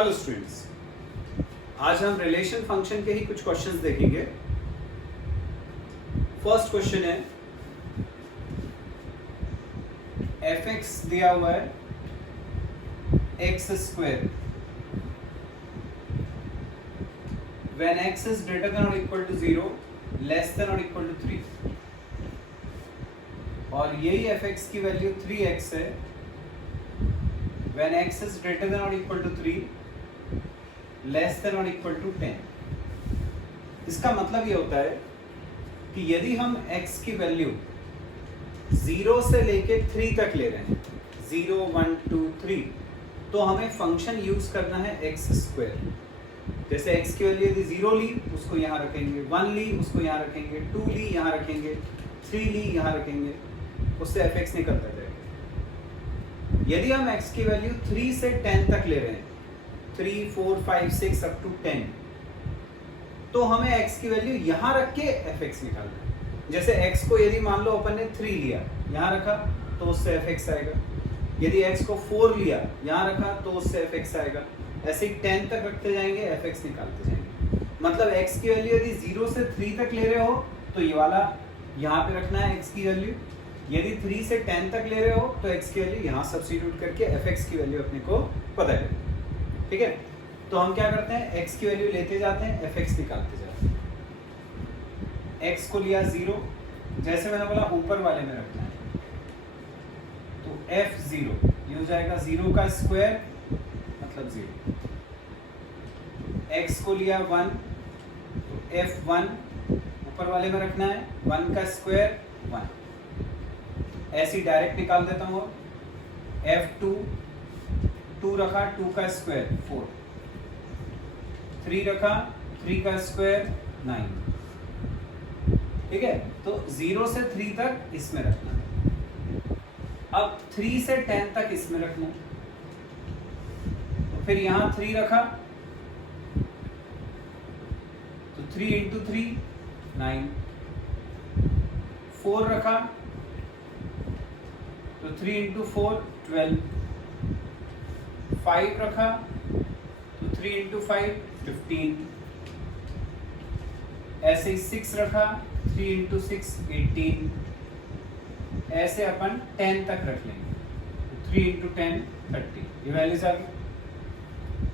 Hello students, आज हम relation function के ही कुछ क्वेश्चंस देखेंगे। फर्स्ट क्वेश्चन है एफ एक्स दिया हुआ है x square when x is greater than और इक्वल टू 0 लेस देन और इक्वल टू 3 और यही एफ एक्स की वैल्यू 3x है when x is greater than और इक्वल टू 3 लेस देन और इक्वल टू 10। इसका मतलब ये होता है कि यदि हम x की वैल्यू 0 से लेके 3 तक ले रहे हैं, 0 1 2 3, तो हमें फंक्शन यूज करना है एक्स स्क्वायर। जैसे x की वैल्यू यदि 0 ली उसको यहाँ रखेंगे, 1 ली उसको यहाँ रखेंगे, 2 ली यहाँ रखेंगे, 3 ली यहाँ रखेंगे, उससे एफ एक्स निकलता जाएगा। यदि हम x की वैल्यू 3 से 10 तक ले रहे हैं, 3 4 5 6 अप टू 10, तो हमें x की वैल्यू यहाँ रख के एफ एक्स निकालना है। जैसे x को यदि मान लो अपन ने 3 लिया यहाँ रखा तो उससे एफ एक्स आएगा, यदि x को 4 लिया यहाँ रखा तो उससे एफ एक्स आएगा। ऐसे ही 10 तक रखते जाएंगे, एफ एक्स निकालते जाएंगे। मतलब x की वैल्यू यदि 0 से 3 तक ले रहे हो तो ये वाला यहाँ पे रखना है x की वैल्यू, यदि 3 से 10 तक ले रहे हो तो x की वैल्यू यहाँ सब्स्टिट्यूट करके एफ एक्स की वैल्यू अपने को पता है। ठीक है, तो हम क्या करते हैं, x की वैल्यू लेते जाते हैं, एफ एक्स निकालते जाते हैं। x को लिया 0, जैसे मैंने बोला ऊपर वाले में रखना है, तो f0 ये हो जाएगा 0 का स्क्वायर मतलब 0। x को लिया 1, तो f1 ऊपर वाले में रखना है, 1 का स्क्वायर 1। ऐसे ही डायरेक्ट निकाल देता हूँ। f2 2 रखा, 2 का स्क्वायर 4, 3 रखा, 3 का स्क्वायर 9। ठीक है, तो 0 से 3 तक इसमें रखना है, अब 3 से 10 तक इसमें रखना है। तो फिर यहां 3 रखा तो 3 इंटू 3 9, 4 रखा तो 3 इंटू 4 12, 5 रखा तो 3 इंटू 5 15, ऐसे ही 6 रखा 3 इंटू 6 18, ऐसे अपन 10 तक रख लेंगे, 3 इंटू 10 30। ये वैल्यूज आ गई।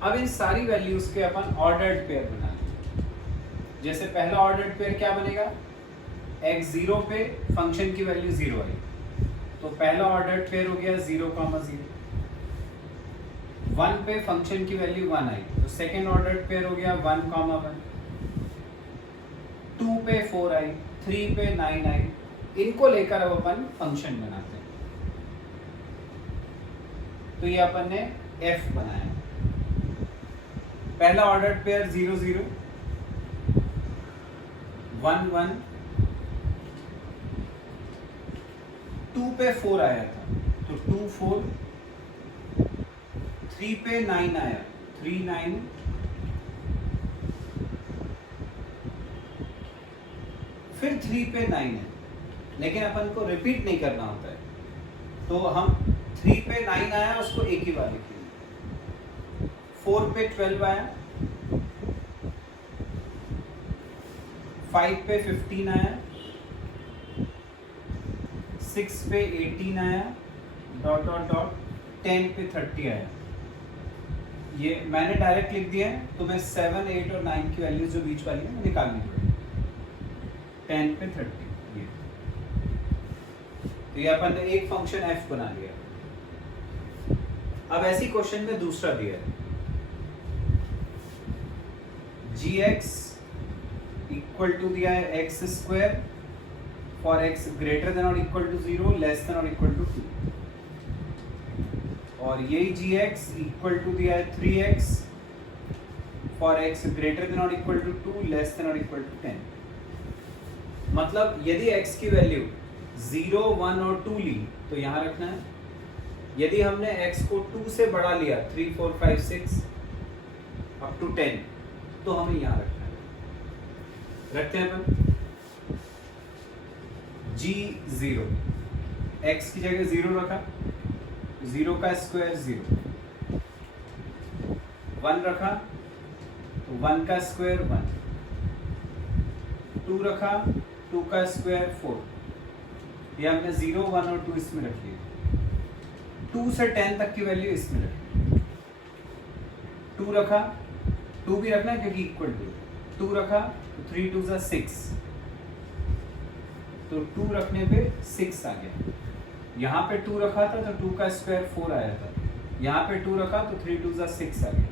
अब इन सारी वैल्यूज के अपन ऑर्डर्ड पेयर बना लेंगे। जैसे पहला ऑर्डर्ड पेयर क्या बनेगा, x0 पे फंक्शन की वैल्यू 0 आई, तो पहला ऑर्डर्ड पेयर हो गया 0, 0। 1 पे फंक्शन की वैल्यू 1 आई, तो सेकेंड ऑर्डर्ड पेयर हो गया 1, 1। 2 पे 4 आई, 3 पे 9 आई। इनको लेकर अब अपन फंक्शन बनाते हैं। तो ये अपन ने f बनाया। पहला ऑर्डर्ड पेयर 0, 0, 1, 1। 2 पे 4 आया था तो 2 4, 3 पे 9 आया 3 9, फिर 3 पे 9 है, लेकिन अपन को रिपीट नहीं करना होता है, तो हम 3 पे 9 आया उसको एक ही बार लिखेंगे। 4 पे 12 आया, 5 पे 15 आया, 6 पे 18 आया, डॉट डॉट डॉट 10 पे 30 आया। ये मैंने डायरेक्ट लिख दिया है, तो मैं 7 8 और 9 की वैल्यू जो बीच वाली है निकालनी पड़ेगी। 10 पे 30 ये, तो ये अपन ने एक फंक्शन f बना लिया। अब ऐसी क्वेश्चन में दूसरा दिया है, gx इक्वल टू दिया है x square for x greater than और इक्वल टू 0 लेस देन और इक्वल टू 2, और यही gx इक्वल टू दिया है 3x for x greater than और इक्वल टू 2 लेस देन और इक्वल टू 10। मतलब यदि x की वैल्यू 0 1 और 2 ली तो यहाँ रखना है, यदि हमने x को 2 से बड़ा लिया 3 4 5 6 अप टू 10 तो हमें यहाँ रखना है। रखते हैं अपन g0, x की जगह 0 रखा, 0 का स्क्वायर 0, 1 रखा तो 1 का स्क्वायर 1, 2 रखा 2 का स्क्वायर 4, ये हमने 0, 1 और 2 इसमें रख लिए। 2 से 10 तक की वैल्यू इसमें रखी। 2 रखा, 2 भी रखना है क्योंकि इक्वल टू। 2 रखा तो 3 2 जा 6, तो 2 रखने पे 6 आ गया। यहाँ पे 2 रखा था तो 2 का स्क्वायर 4 आया था। यहाँ पे 2 रखा तो 3 2 जा 6 आ गया।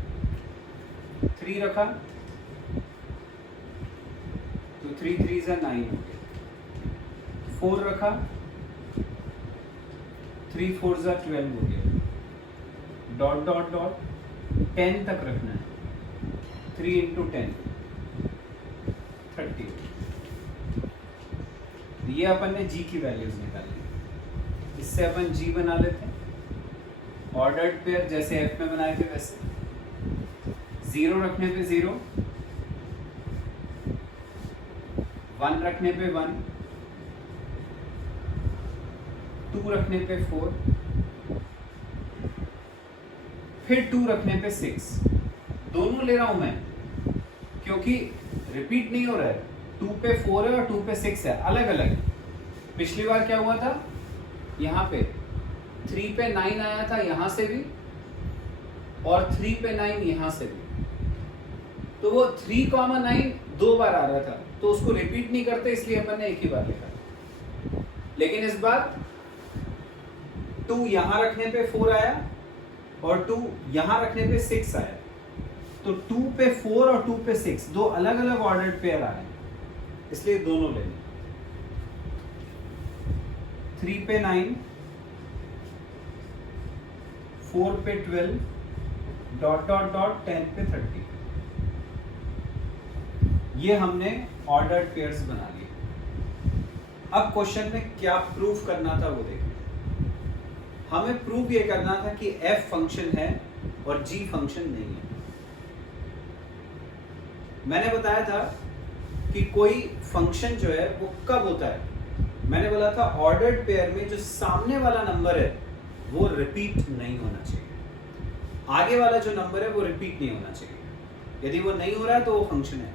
3 रखा तो 3 3 जा 9 हो गया। 4 रखा 3 4 जा 12 हो गया। डॉट डॉट डॉट 10 तक रखना है। 3 into 10 30। ये अपन ने g की वैल्यूज निकाली। इससे अपन g बना लेते हैं ऑर्डर्ड पेयर, जैसे f में बनाए थे वैसे। 0 रखने पे 0, 1 रखने पे 1, 2 रखने पे 4, फिर 2 रखने पे 6। दोनों ले रहा हूं मैं क्योंकि रिपीट नहीं हो रहा है। 2 पे 4 है और 2 पे 6 है, अलग अलग। पिछली बार क्या हुआ था, यहाँ पे 3 पे 9 आया था यहाँ से भी, और 3 पे 9 यहाँ से भी। तो वो 3,9 2 बार आ रहा था, तो उसको रिपीट नहीं करते, इसलिए अपन ने एक ही बार लिखा। लेकिन इस बार 2 यहाँ रखने पे 4 आया और 2 यहाँ रखने पे 6 आया। तो 2 पे 4 और 2 पे 6 दो अलग अलग ऑर्डर्ड पेयर आ रहे हैं, इसलिए दोनों ले लें। 3 पे 9, 4 पे 12, डॉट डॉट डॉट 10 पे 30। ये हमने ऑर्डर्ड पेयर्स बना लिए। अब क्वेश्चन में क्या प्रूफ करना था वो देखिए। हमें प्रूफ ये करना था कि f फंक्शन है और g फंक्शन नहीं है। मैंने बताया था कि कोई फंक्शन जो है वो कब होता है, मैंने बोला था ऑर्डर्ड पेयर में जो सामने वाला नंबर है वो रिपीट नहीं होना चाहिए, आगे वाला जो नंबर है वो रिपीट नहीं होना चाहिए। यदि वो नहीं हो रहा है तो वो फंक्शन है।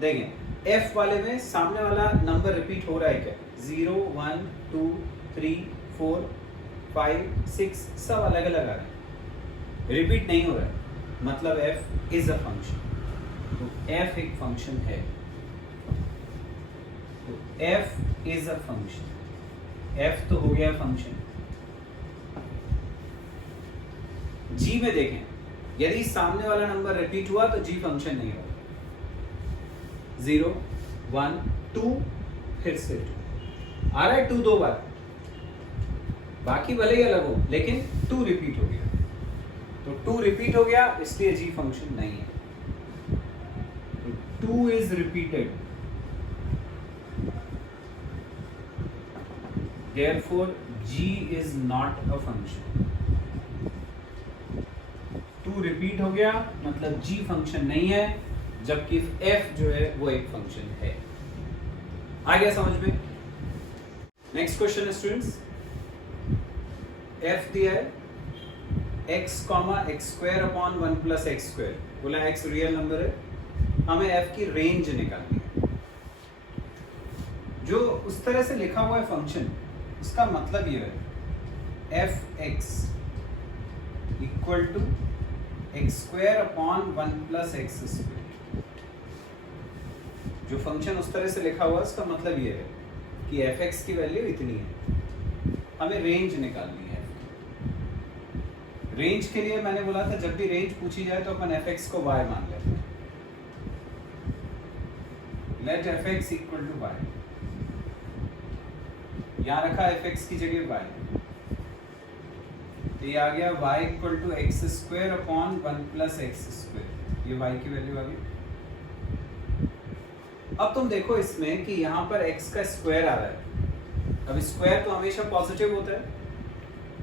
देखें f वाले में सामने वाला नंबर रिपीट हो रहा है क्या, 0 1 2 3 4 5 6 सब अलग अलग आ रहे हैं, रिपीट नहीं हो रहा है, मतलब f इज अ फंक्शन। तो f एक फंक्शन है, तो f is a function. f तो हो गया फंक्शन। g में देखें, यदि सामने वाला नंबर रिपीट हुआ तो g फंक्शन नहीं होगा। 0 1 2 फिर से 2 आ रहा है, 2 दो बार, बाकी भले ही अलग हो लेकिन 2 रिपीट हो गया, तो 2 रिपीट हो गया इसलिए g फंक्शन नहीं है। 2 is repeated, therefore g is not a function। 2 repeat हो गया मतलब g फंक्शन नहीं है, जबकि f जो है वो एक फंक्शन है। आ गया समझ में? नेक्स्ट क्वेश्चन है स्टूडेंट्स, f दिया है x, x square upon 1 plus x square, बोला x रियल नंबर है, हमें f की रेंज निकालनी है। जो उस तरह से लिखा हुआ है फंक्शन, उसका मतलब ये है f(x) equal to x square upon 1 plus x square. जो फंक्शन उस तरह से लिखा हुआ है उसका मतलब ये है कि f(x) की वैल्यू इतनी है, हमें रेंज निकालनी है। रेंज के लिए मैंने बोला था जब भी रेंज पूछी जाए तो अपन f(x) को y मान लेते हैं। Late f(x) equal to y, यहाँ रखा f(x) की जगह y, तो ये आ गया y equal to x square upon 1 plus x square, ये y की वैल्यू आ गई। अब तुम देखो इसमें कि यहाँ पर x का स्क्वायर आ रहा है। अब स्क्वायर तो हमेशा पॉजिटिव होता है,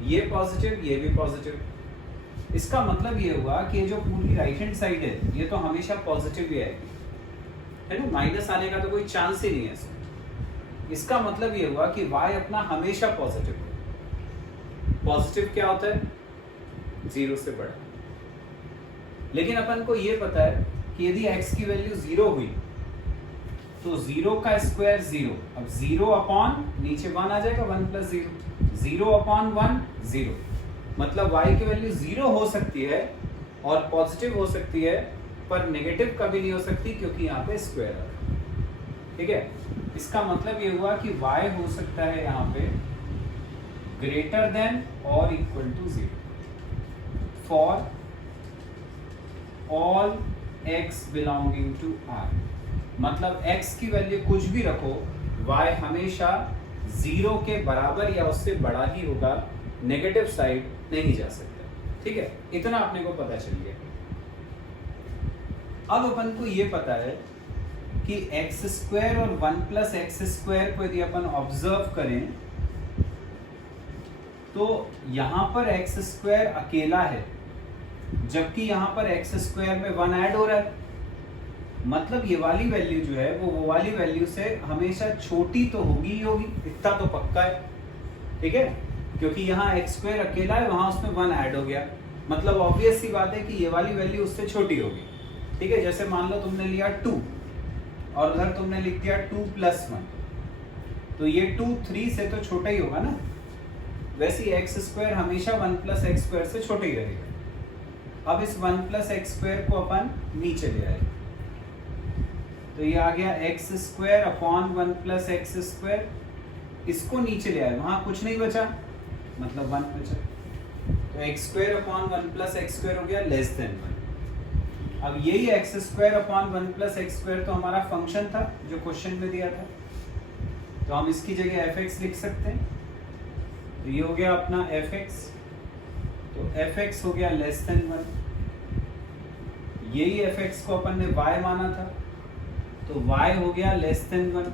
ये पॉजिटिव ये भी पॉजिटिव, इसका मतलब ये हुआ कि जो पूरी राइट हैंड साइड है ये तो हमेशा पॉजिटिव ही आएगी, है ना, माइनस आने का तो कोई चांस ही नहीं है इसमें। इसका मतलब ये हुआ कि y अपना हमेशा पॉजिटिव है। पॉजिटिव क्या होता है, 0 से बड़ा, लेकिन अपन को ये पता है कि यदि x की वैल्यू 0 हुई तो 0 का स्क्वायर 0, अब 0 अपॉन नीचे 1 आ जाएगा, 1 प्लस 0, 0 अपॉन 1 0, मतलब y की वैल्यू 0 हो सकती है और पॉजिटिव हो सकती है, पर नेगेटिव कभी नहीं हो सकती क्योंकि यहाँ पे स्क्वायर आ रहा है। ठीक है, इसका मतलब ये हुआ कि y हो सकता है यहाँ पे ग्रेटर देन और equal to 0 for all x belonging to r। मतलब x की वैल्यू कुछ भी रखो, y हमेशा 0 के बराबर या उससे बड़ा ही होगा, नेगेटिव साइड नहीं जा सकता। ठीक है, इतना अपने को पता चल गया। अब अपन को ये पता है कि एक्स स्क्वायर और 1 प्लस एक्स स्क्वायर को यदि अपन ऑब्जर्व करें तो यहां पर एक्स स्क्वायर अकेला है, जबकि यहां पर एक्स स्क्वायर में 1 ऐड हो रहा है। मतलब ये वाली वैल्यू जो है वो वाली वैल्यू से हमेशा छोटी तो होगी ही होगी, इतना तो पक्का है। ठीक है, क्योंकि यहाँ एक्स स्क्वायर अकेला है, वहां उसमें 1 ऐड हो गया, मतलब ऑब्वियस सी बात है कि ये वाली वैल्यू उससे छोटी होगी। ठीक है, जैसे मान लो तुमने लिया 2 और उधर तुमने लिख दिया 2 प्लस 1, तो ये 2 3 से तो छोटा ही होगा ना। वैसे ही एक्स स्क्वायर हमेशा 1 प्लस एक्स स्क्वायर से छोटा ही रहेगा। अब इस 1 प्लस एक्स स्क्वायर को अपन नीचे ले आए, तो ये आ गया x square upon 1 plus x square, इसको नीचे ले आए, वहां कुछ नहीं बचा, मतलब 1 बचा, तो x square upon 1 plus x square हो गया लेस देन 1। अब यही x square upon 1 plus x square तो हमारा फंक्शन था जो क्वेश्चन में दिया था, तो हम इसकी जगह एफ एक्स लिख सकते हैं। तो ये हो गया अपना एफ एक्स, तो एफ एक्स हो गया लेस देन 1। यही एफ एक्स को अपन ने y माना था, तो y हो गया लेस देन 1।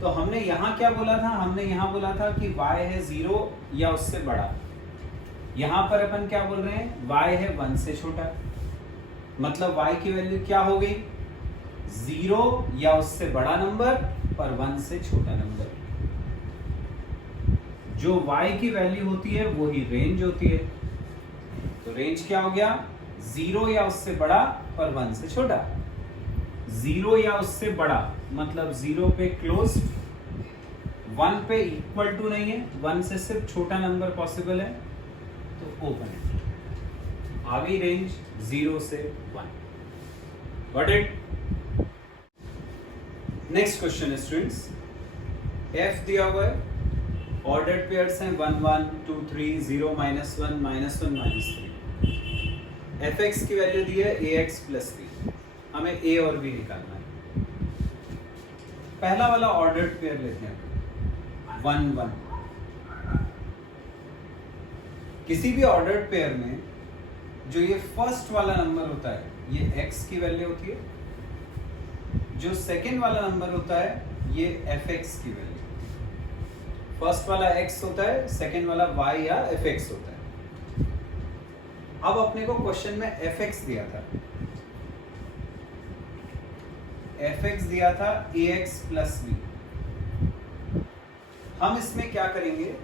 तो हमने यहाँ क्या बोला था, हमने यहाँ बोला था कि y है 0 या उससे बड़ा। यहाँ पर अपन क्या बोल रहे हैं, y है 1 से छोटा, मतलब y की वैल्यू क्या हो गई, 0 या उससे बड़ा नंबर पर 1 से छोटा नंबर। जो y की वैल्यू होती है वो ही रेंज होती है, तो रेंज क्या हो गया, 0 या उससे बड़ा पर 1 से छोटा। 0 या उससे बड़ा मतलब 0 पे क्लोज, 1 पे इक्वल टू नहीं है, 1 से सिर्फ छोटा नंबर पॉसिबल है, तो ओपन इट। आ गई रेंज 0 से 1। Got it? नेक्स्ट क्वेश्चन है स्टूडेंट्स, f दिया हुआ है, ऑर्डर्ड पेयर्स हैं 1 1 2 3 0 -1 -1 -3। fx की वैल्यू दी है ax + b, हमें a और b निकालना है। पहला वाला ऑर्डर्ड पेयर लेते हैं 1 1। किसी भी ऑर्डर्ड पेयर में जो ये फर्स्ट वाला नंबर होता है ये x की वैल्यू होती है, जो सेकंड वाला नंबर होता है ये fx की वैल्यू। फर्स्ट वाला x होता है, सेकंड वाला y या fx होता है। अब अपने को क्वेश्चन में fx दिया था, fx दिया था ax + b। हम इसमें क्या करेंगे,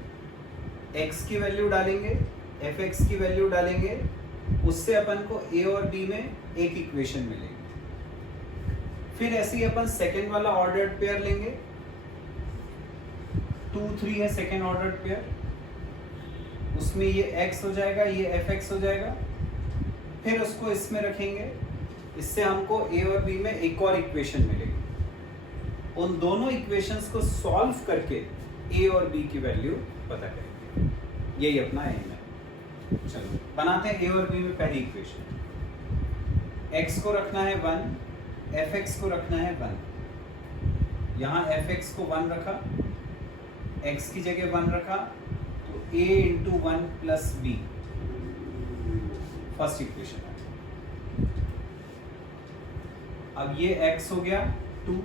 x की वैल्यू डालेंगे, fx की वैल्यू डालेंगे, उससे अपन को a और b में एक इक्वेशन मिलेगी। फिर ऐसे ही अपन सेकेंड वाला ऑर्डर्ड पेयर लेंगे, 2 3 है सेकेंड ऑर्डर्ड पेयर, उसमें ये x हो जाएगा, ये fx हो जाएगा। फिर उसको इसमें रखेंगे, इससे हमको a और b में एक और इक्वेशन मिलेगी। उन दोनों इक्वेशंस को सॉल्व करके a और b की वैल्यू पता करेंगे, यही अपना एम है। चलो बनाते हैं a और b में पहली इक्वेशन। x को रखना है 1, fx को रखना है 1। यहाँ fx को 1 रखा, x की जगह 1 रखा, तो a × 1 + b फर्स्ट इक्वेशन है। अब ये x हो गया 2,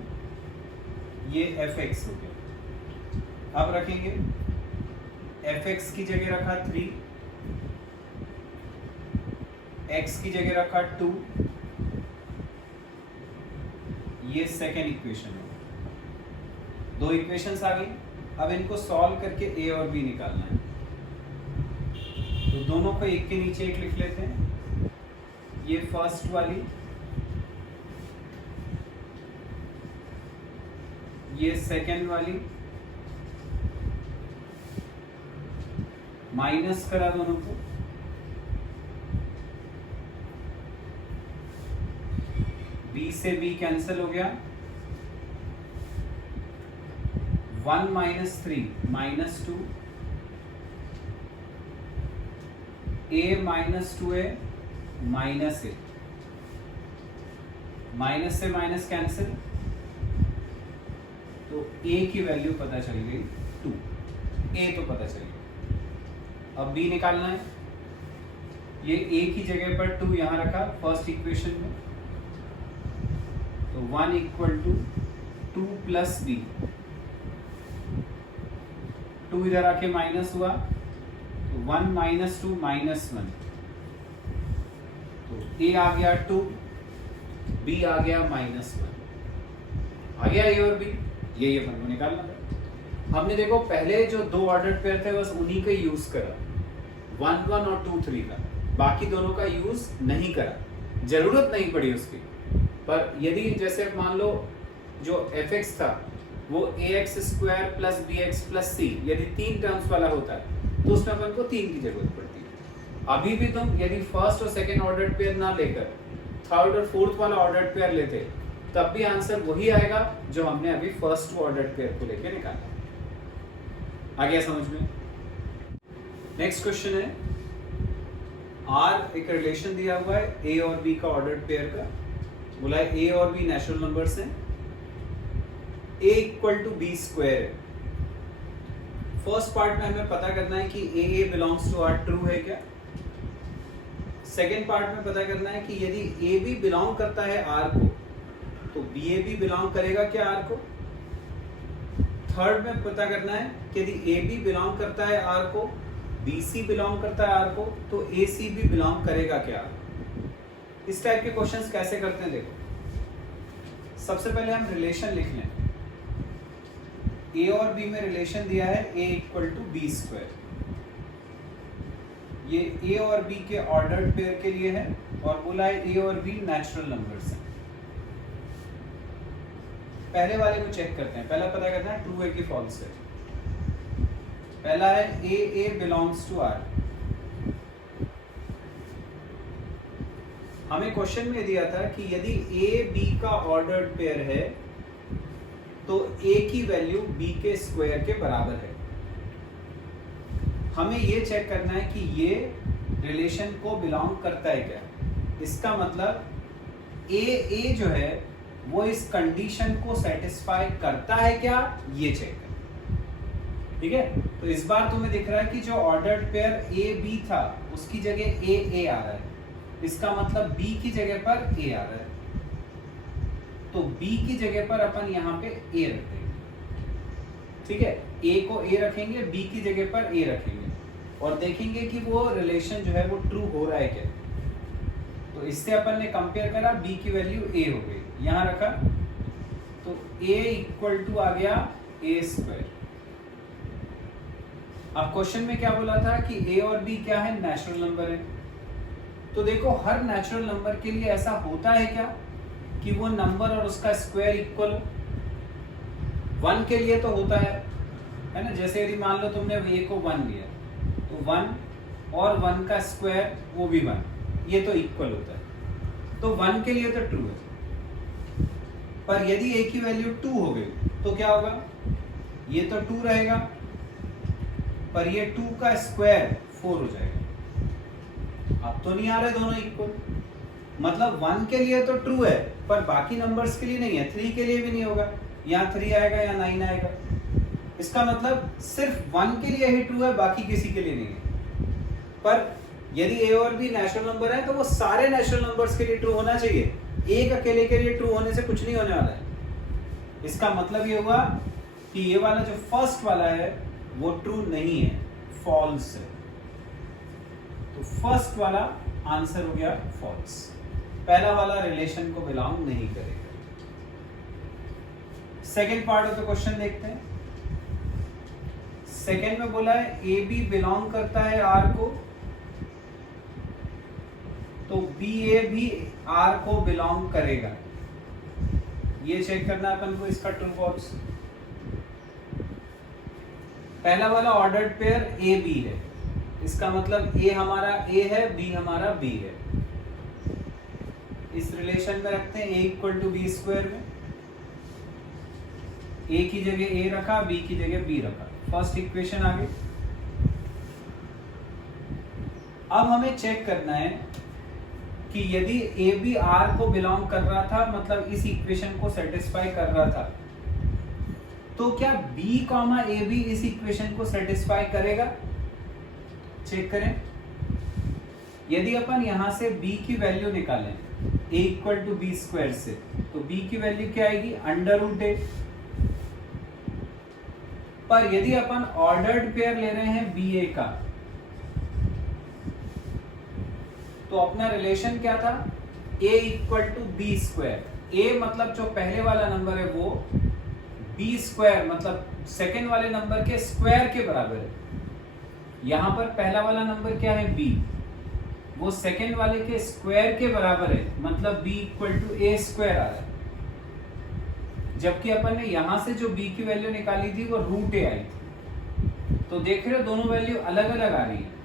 ये fx हो गया। अब रखेंगे fx की जगह रखा 3, x की जगह रखा 2, ये सेकेंड इक्वेशन है। 2 इक्वेशंस आ गई। अब इनको सॉल्व करके a और b निकालना है, तो दोनों को एक के नीचे एक लिख लेते हैं। ये फर्स्ट वाली, ये सेकेंड वाली, माइनस करा दोनों को, b से b कैंसिल हो गया, 1 minus 3 minus 2, a minus 2a minus A, minus से माइनस कैंसिल, तो a की वैल्यू पता चल गई 2, a तो पता चल गया। अब b निकालना है, ये a की जगह पर 2 यहां रखा फर्स्ट इक्वेशन में, तो 1 इक्वल टू 2 प्लस b, 2 इधर आके माइनस हुआ, तो 1 माइनस 2 माइनस 1, तो a आ गया 2, b आ गया माइनस 1, आ गया a और b, ये अपन को निकालना था। हमने देखो पहले जो दो ऑर्डर्ड पेयर थे बस उन्हीं का यूज करा, 1 1 और 2 3 का, बाकी दोनों का यूज नहीं करा, जरूरत नहीं पड़ी उसकी। पर यदि जैसे मान लो जो fx था वो ax square plus bx plus c, यदि 3 टर्म्स वाला होता है तो उसमें अपन को 3 की जरूरत पड़ती है। अभी भी तुम यदि फर्स्ट और सेकंड ऑर्डर्ड पेयर ना लेकर थर्ड और फोर्थ वाला ऑर्डर्ड पेयर लेते तब भी आंसर वही आएगा जो हमने अभी फर्स्ट ऑर्डर्ड पेयर को लेके निकाला। आ गया समझ में? नेक्स्ट क्वेश्चन है, R एक रिलेशन दिया हुआ है a और b का ऑर्डर्ड पेयर का, बोला है a और b नेचुरल नंबर्स हैं, a equal to b square है। फर्स्ट पार्ट में हमें पता करना है कि a belongs to r true है क्या। सेकेंड पार्ट में पता करना है कि यदि a b बिलोंग करता है r को तो b a b बिलोंग करेगा क्या r को। थर्ड में पता करना है कि यदि a b बिलोंग करता है r को, b c बिलोंग करता है r को, तो a c भी बिलोंग करेगा क्या r। इस टाइप के क्वेश्चंस कैसे करते हैं देखो, सबसे पहले हम रिलेशन लिख लें। a और b में रिलेशन दिया है a equal to b square, ये a और b के ऑर्डर्ड पेयर के लिए है और बोला है a और b नेचुरल नंबर्स हैं। पहले वाले को चेक करते हैं, पहला पता करना है ट्रू है कि फॉल्स है। पहला है a बिलोंग्स टू r। हमें क्वेश्चन में दिया था कि यदि a b का ऑर्डर्ड पेयर है तो a की वैल्यू b के स्क्वायर के बराबर है। हमें ये चेक करना है कि ये रिलेशन को बिलोंग करता है क्या। इसका मतलब a जो है वो इस कंडीशन को सेटिस्फाई करता है क्या, ये चेक करना। ठीक है, तो इस बार तुम्हें दिख रहा है कि जो ऑर्डर्ड पेयर a b था उसकी जगह a आ रहा है, इसका मतलब b की जगह पर a आ रहा है, तो b की जगह पर अपन यहाँ पे a रख देंगे। ठीक है, a को a रखेंगे, b की जगह पर a रखेंगे और देखेंगे कि वो रिलेशन जो है वो ट्रू हो रहा है क्या। तो इससे अपन ने कंपेयर करा, b की वैल्यू a हो गई, यहाँ रखा तो a इक्वल टू आ गया a स्क्वायर। अब क्वेश्चन में क्या बोला था कि a और b क्या है, नेचुरल नंबर है। तो देखो हर नेचुरल नंबर के लिए ऐसा होता है क्या कि वो नंबर और उसका स्क्वायर इक्वल। 1 के लिए तो होता है ना, जैसे यदि मान लो तुमने a को 1 लिया तो 1 और 1 का स्क्वायर वो भी 1, ये तो इक्वल होता है, तो 1 के लिए तो ट्रू है। पर यदि a की वैल्यू 2 हो गई तो क्या होगा, ये तो 2 रहेगा पर ये 2 का स्क्वायर 4 हो जाएगा। अब तो नहीं आ रहे दोनों इक्वल, मतलब 1 के लिए तो ट्रू है पर बाकी नंबर्स के लिए नहीं है, 3 के लिए भी नहीं होगा, यहाँ 3 आएगा या 9 आएगा। इसका मतलब सिर्फ 1 के लिए ही ट्रू है, बाकी किसी के लिए नहीं है। पर यदि a और b नेचुरल नंबर है तो वो सारे नेचुरल नंबर्स के लिए ट्रू होना चाहिए, एक अकेले के लिए ट्रू होने से कुछ नहीं होने वाला है। इसका मतलब ये हुआ कि ये वाला जो फर्स्ट वाला है वो ट्रू नहीं है, फॉल्स है। तो फर्स्ट वाला आंसर हो गया फॉल्स, पहला वाला रिलेशन को बिलोंग नहीं करेगा। Second part of the question देखते हैं। सेकेंड में बोला है ए बी बिलोंग करता है आर को, तो बी ए भी आर को बिलोंग करेगा। ये चेक करना अपन को इसका ट्रू फॉल्स। पहला वाला ऑर्डर्ड पेयर ए बी है, इसका मतलब ए हमारा ए है, बी हमारा बी है। इस रिलेशन में रखते हैं a equal to B square में। a की जगह a रखा, b की जगह b रखा। फर्स्ट इक्वेशन आ गई। अब हमें चेक करना है कि यदि a b r को बिलोंग कर रहा था, मतलब इस इक्वेशन को सेटिस्फाई कर रहा था, तो क्या b कॉमा a b इस इक्वेशन को सेटिस्फाई करेगा? चेक करें। यदि अपन यहां से b की वैल्यू निकालें a equal to B square से, तो b की वैल्यू क्या आएगी? Under root a। पर यदि अपन ऑर्डर्ड पेयर ले रहे हैं बी ए का, तो अपना रिलेशन क्या था? a equal to B square. a मतलब जो पहले वाला नंबर है वो बी स्क्वायर मतलब सेकेंड वाले नंबर के स्क्वायर के बराबर है। यहां पर पहला वाला नंबर क्या है? b, वो सेकेंड वाले के स्क्वायर के बराबर है, मतलब b equal to A square आ रहा है। जबकि अपन ने यहां से जो b की वैल्यू निकाली थी वो रूट ए आई थी। तो देख रहे हो दोनों वैल्यू अलग अलग आ रही है।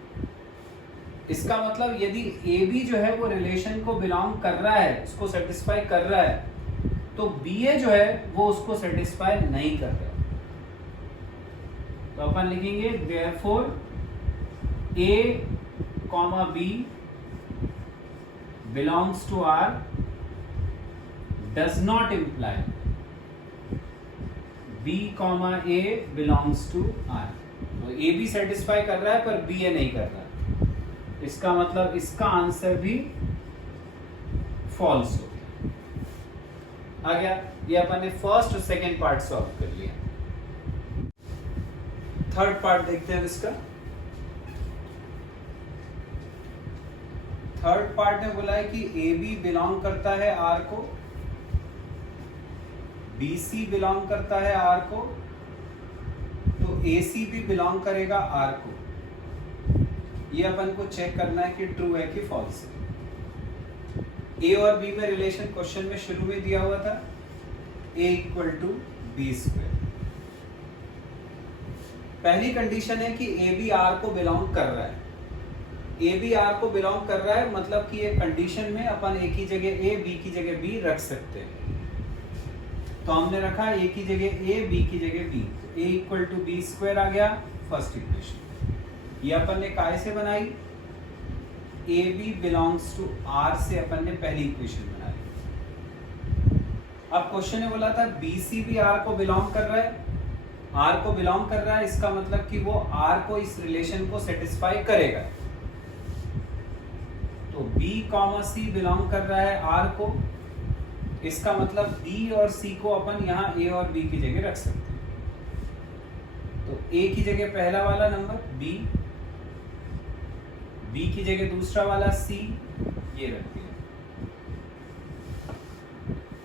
इसका मतलब यदि ए बी जो है वो रिलेशन को बिलोंग कर रहा है, उसको सेटिस्फाई कर रहा है, तो बी ए जो है वो उसको सेटिस्फाई नहीं कर रहा है। तो अपन लिखेंगे therefore A comma B belongs to R does not imply b comma A belongs to R. तो ए भी सेटिस्फाई कर रहा है पर बी ए नहीं कर रहा। इसका मतलब इसका आंसर भी फॉल्स हो गया। आ गया। ये अपन ने फर्स्ट और सेकेंड पार्ट सॉल्व कर लिया। थर्ड पार्ट देखते हैं इसका। थर्ड पार्ट ने बोला है कि ए बी बिलोंग करता है आर को, BC बिलोंग करता है R को, तो AC भी बिलोंग करेगा R को। ये अपन को चेक करना है कि ट्रू है कि फॉल्स है। A और B में रिलेशन क्वेश्चन में शुरू में दिया हुआ था A equal to B square. पहली कंडीशन है कि A B R को बिलोंग कर रहा है। A B R को बिलोंग कर रहा है मतलब कि ये कंडीशन में अपन A की जगह A, B की जगह B रख सकते हैं। तो हमने रखा a की जगह a, b की जगह b। a equal to B square आ गया फर्स्ट इक्वेशन। ये अपन ने काय से बनाई? a b belongs to r से अपन ने पहली इक्वेशन बनाई। अब क्वेश्चन ने बोला था b c भी r को बिलोंग कर रहा है। r को बिलोंग कर रहा है, इसका मतलब कि वो r को इस रिलेशन को सेटिस्फाई करेगा। तो b कॉमा c बिलोंग कर रहा है r को, इसका मतलब B और C को अपन यहाँ A और B की जगह रख सकते हैं। तो A की जगह पहला वाला नंबर B, B की जगह दूसरा वाला C, ये रख दिया।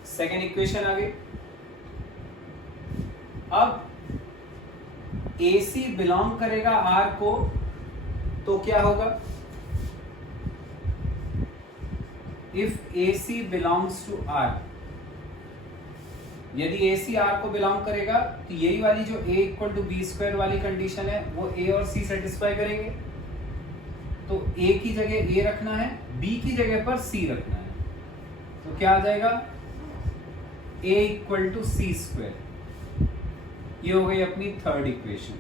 सेकेंड इक्वेशन आ गई। अब AC बिलोंग करेगा R को, तो क्या होगा? If AC belongs to R, यदि AC R को बिलोंग करेगा तो यही वाली जो A equal to B square वाली कंडीशन है वो A और C सेटिस्फाई करेंगे। तो A की जगह A रखना है, B की जगह पर C रखना है। तो क्या आ जाएगा? A equal to C square. ये हो गई अपनी थर्ड इक्वेशन।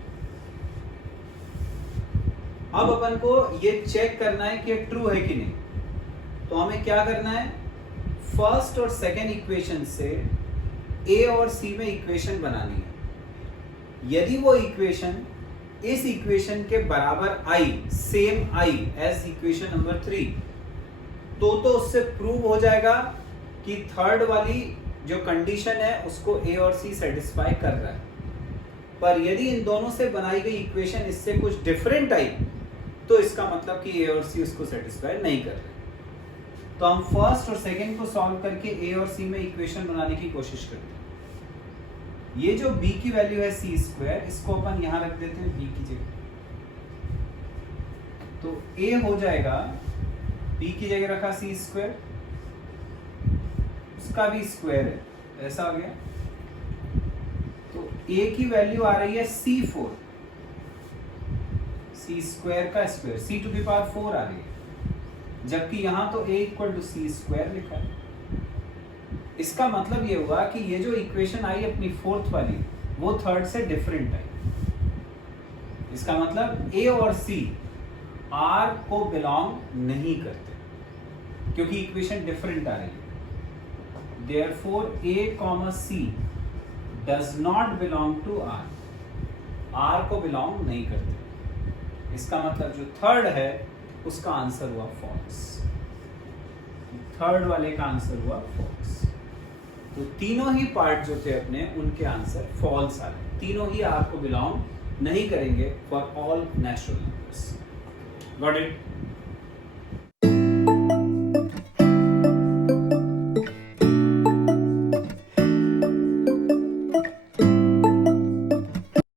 अब अपन को ये चेक करना है कि ट्रू है कि नहीं। तो हमें क्या करना है? फर्स्ट और सेकेंड इक्वेशन से A और C में इक्वेशन बनानी है। यदि वो इक्वेशन इस इक्वेशन के बराबर आई, same I as equation number 3, तो उससे प्रूव हो जाएगा कि थर्ड वाली जो कंडीशन है उसको A और C सेटिस्फाई कर रहा है। पर यदि इन दोनों से बनाई गई इक्वेशन इससे कुछ डिफरेंट आई, तो इसका मतलब कि A और C उसको सेटिस्फाई नहीं कर रहे। तो हम फर्स्ट और सेकेंड को सॉल्व करके A और C में इक्वेशन बनाने की कोशिश करते हैं। ये जो B की वैल्यू है C स्क्वायर, इसको अपन यहां रख देते हैं B की जगह। तो A हो जाएगा p की जगह रखा सी स्क्वायर, उसका भी स्क्वायर है, ऐसा आ गया। तो a की वैल्यू आ रही है c4, सी स्क्वायर का square, c to the power 4 आ रही है, जबकि यहां तो a equal to C square लिखा है। इसका मतलब ये हुआ कि ये जो इक्वेशन आई अपनी फोर्थ वाली, वो थर्ड से डिफरेंट है। इसका मतलब a और c r को बिलोंग नहीं करते, क्योंकि इक्वेशन डिफरेंट आ रही है। Therefore a, c does not belong to r, r को बिलोंग नहीं करते। इसका मतलब जो थर्ड है उसका आंसर हुआ फॉल्स, थर्ड वाले का आंसर हुआ फॉल्स। तो तीनों ही पार्ट जो थे अपने, उनके आंसर फॉल्स आ रहे, तीनों ही r को बिलोंग नहीं करेंगे for all natural numbers. Got it?